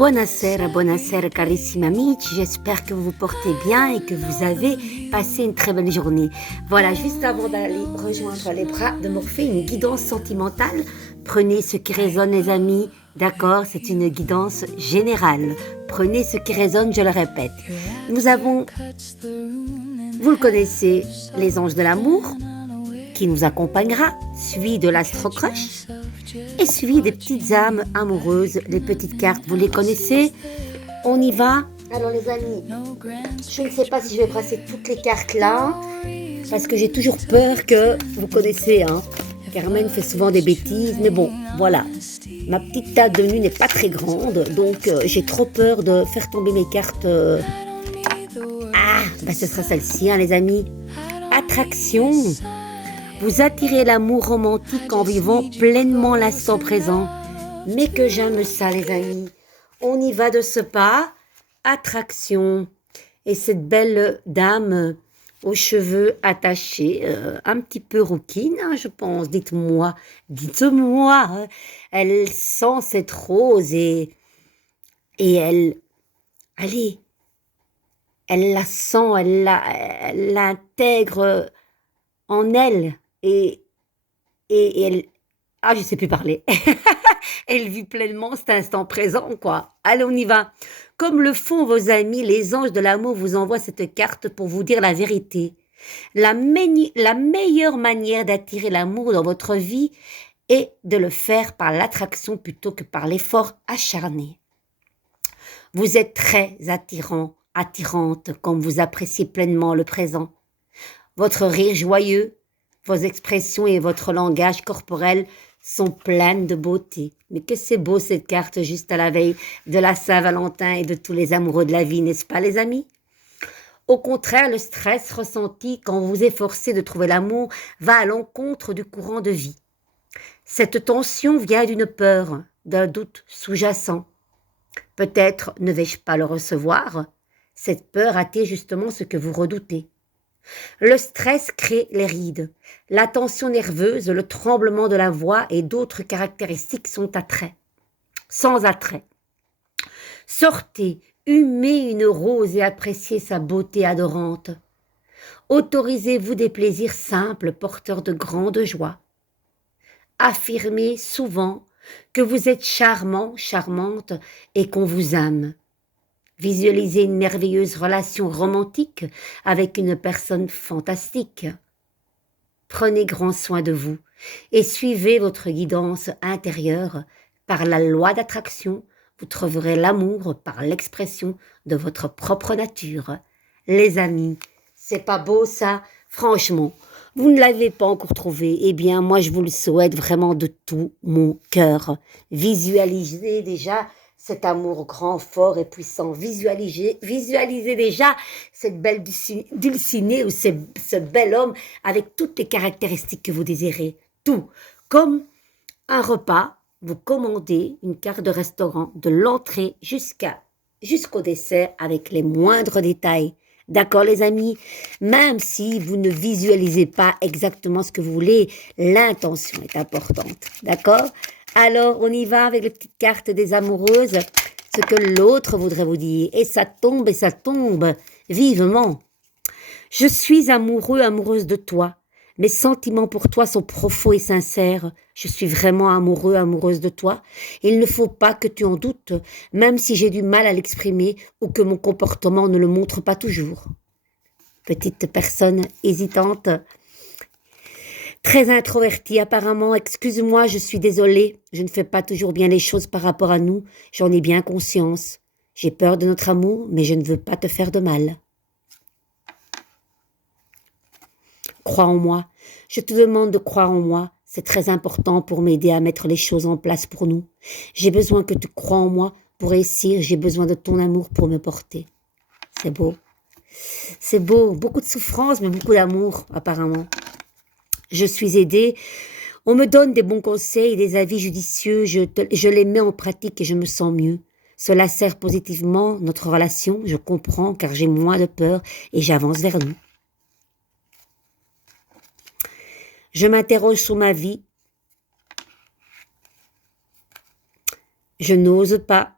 Buonasera carissimi amici, j'espère que vous vous portez bien et que vous avez passé une très belle journée. Voilà, juste avant d'aller rejoindre les bras de Morphée, une guidance sentimentale. Prenez ce qui résonne les amis, d'accord, c'est une guidance générale. Prenez ce qui résonne, je le répète. Nous avons, vous le connaissez, les anges de l'amour, qui nous accompagnera, suivi de l'astro-crush, et suivi des petites âmes amoureuses, les petites cartes, vous les connaissez. On y va. Alors les amis, je ne sais pas si je vais brasser toutes les cartes là, parce que j'ai toujours peur que, vous connaissez, hein, Carmen fait souvent des bêtises, mais bon, voilà. Ma petite table de nuit n'est pas très grande, donc j'ai trop peur de faire tomber mes cartes. Ce sera celle-ci, hein, les amis. Attraction. Vous attirez l'amour romantique en vivant pleinement l'instant présent. Mais que j'aime ça, les amis. On y va de ce pas. Attraction. Et cette belle dame aux cheveux attachés, un petit peu rouquine, hein, je pense. Dites-moi, hein. Elle sent cette rose et elle, allez, elle la sent, elle l'intègre en elle. Et elle... Ah, je ne sais plus parler. Elle vit pleinement cet instant présent, quoi. Allez, on y va. Comme le font vos amis, les anges de l'amour vous envoient cette carte pour vous dire la vérité. La meilleure manière d'attirer l'amour dans votre vie est de le faire par l'attraction plutôt que par l'effort acharné. Vous êtes très attirante quand vous appréciez pleinement le présent. Votre rire joyeux, vos expressions et votre langage corporel sont pleines de beauté. Mais que c'est beau cette carte juste à la veille de la Saint-Valentin et de tous les amoureux de la vie, n'est-ce pas les amis? Au contraire, le stress ressenti quand vous vous efforcez de trouver l'amour va à l'encontre du courant de vie. Cette tension vient d'une peur, d'un doute sous-jacent. Peut-être ne vais-je pas le recevoir? Cette peur attire justement ce que vous redoutez. Le stress crée les rides. La tension nerveuse, le tremblement de la voix et d'autres caractéristiques sont sans attrait. Sortez, humez une rose et appréciez sa beauté adorante. Autorisez-vous des plaisirs simples, porteurs de grande joie. Affirmez souvent que vous êtes charmant, charmante et qu'on vous aime. Visualisez une merveilleuse relation romantique avec une personne fantastique. Prenez grand soin de vous et suivez votre guidance intérieure. Par la loi d'attraction, vous trouverez l'amour par l'expression de votre propre nature. Les amis, c'est pas beau ça? Franchement, vous ne l'avez pas encore trouvé? Eh bien, moi je vous le souhaite vraiment de tout mon cœur. Visualisez déjà cet amour grand, fort et puissant. Visualisez déjà cette belle dulcinée ou ce bel homme avec toutes les caractéristiques que vous désirez. Tout. Comme un repas, vous commandez une carte de restaurant de l'entrée jusqu'au dessert avec les moindres détails. D'accord les amis? Même si vous ne visualisez pas exactement ce que vous voulez, l'intention est importante. D'accord? Alors, on y va avec les petites cartes des amoureuses, ce que l'autre voudrait vous dire. Et ça tombe vivement. Je suis amoureuse de toi. Mes sentiments pour toi sont profonds et sincères. Je suis vraiment amoureuse de toi. Il ne faut pas que tu en doutes, même si j'ai du mal à l'exprimer ou que mon comportement ne le montre pas toujours. Petite personne hésitante, très introvertie apparemment, excuse-moi, je suis désolée, je ne fais pas toujours bien les choses par rapport à nous, j'en ai bien conscience. J'ai peur de notre amour, mais je ne veux pas te faire de mal. Crois en moi, je te demande de croire en moi, c'est très important pour m'aider à mettre les choses en place pour nous. J'ai besoin que tu crois en moi pour réussir, j'ai besoin de ton amour pour me porter. C'est beau. C'est beau, beaucoup de souffrance, mais beaucoup d'amour apparemment. Je suis aidée, on me donne des bons conseils, des avis judicieux, je les mets en pratique et je me sens mieux. Cela sert positivement notre relation, je comprends car j'ai moins de peur et j'avance vers nous. Je m'interroge sur ma vie. Je n'ose pas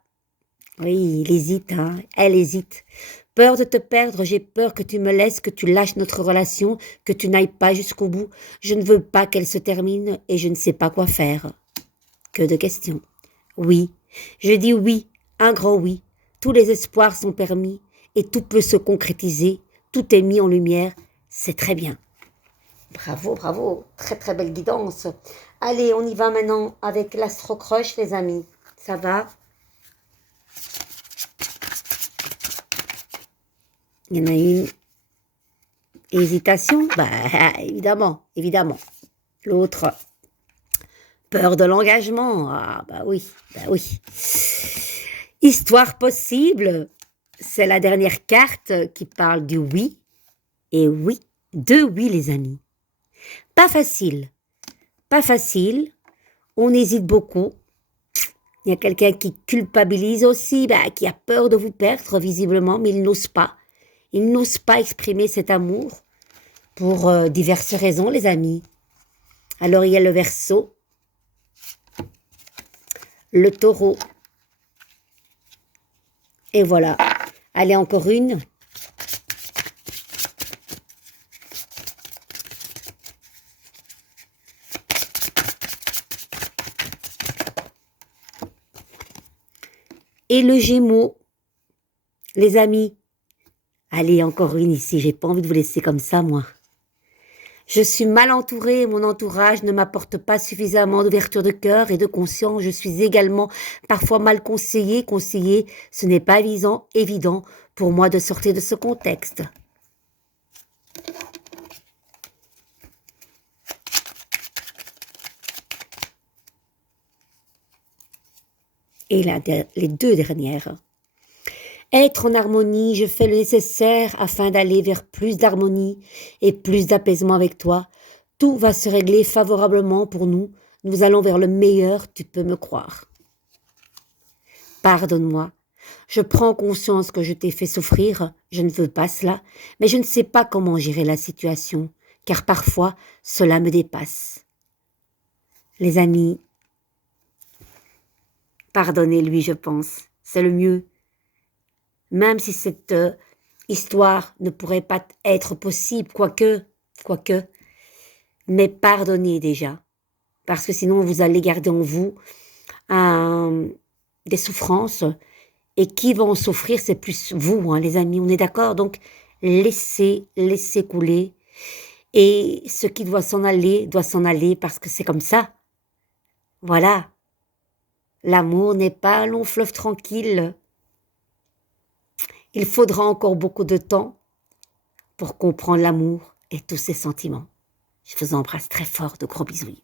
Oui, il hésite, hein. Elle hésite. Peur de te perdre, j'ai peur que tu me laisses, que tu lâches notre relation, que tu n'ailles pas jusqu'au bout. Je ne veux pas qu'elle se termine et je ne sais pas quoi faire. Que de questions. Oui, je dis oui, un grand oui. Tous les espoirs sont permis et tout peut se concrétiser. Tout est mis en lumière. C'est très bien. Bravo, bravo. Très, très belle guidance. Allez, on y va maintenant avec l'astro-crush, les amis. Ça va? Il y en a une. Hésitation? Bah, évidemment, évidemment. L'autre, peur de l'engagement. Ah, bah oui. Histoire possible. C'est la dernière carte qui parle du oui. Et oui, deux oui, les amis. Pas facile. Pas facile. On hésite beaucoup. Il y a quelqu'un qui culpabilise aussi, bah, qui a peur de vous perdre, visiblement, mais il n'ose pas. Il n'ose pas exprimer cet amour pour diverses raisons, les amis. Alors, il y a le Verseau, le Taureau. Et voilà. Allez, encore une. Et le Gémeaux. Les amis. Allez, encore une ici. J'ai pas envie de vous laisser comme ça, moi. Je suis mal entourée, mon entourage ne m'apporte pas suffisamment d'ouverture de cœur et de conscience. Je suis également parfois mal conseillée. Ce n'est pas évident pour moi de sortir de ce contexte. Et les deux dernières. Être en harmonie, je fais le nécessaire afin d'aller vers plus d'harmonie et plus d'apaisement avec toi. Tout va se régler favorablement pour nous. Nous allons vers le meilleur, tu peux me croire. Pardonne-moi. Je prends conscience que je t'ai fait souffrir, je ne veux pas cela, mais je ne sais pas comment gérer la situation, car parfois cela me dépasse. Les amis, pardonnez-lui, je pense, c'est le mieux. Même si cette histoire ne pourrait pas être possible, quoique, mais pardonnez déjà, parce que sinon vous allez garder en vous des souffrances, et qui va en souffrir, c'est plus vous, hein, les amis, on est d'accord? Donc, laissez couler, et ce qui doit s'en aller, parce que c'est comme ça. Voilà. L'amour n'est pas un long fleuve tranquille. Il faudra encore beaucoup de temps pour comprendre l'amour et tous ses sentiments. Je vous embrasse très fort, de gros bisous.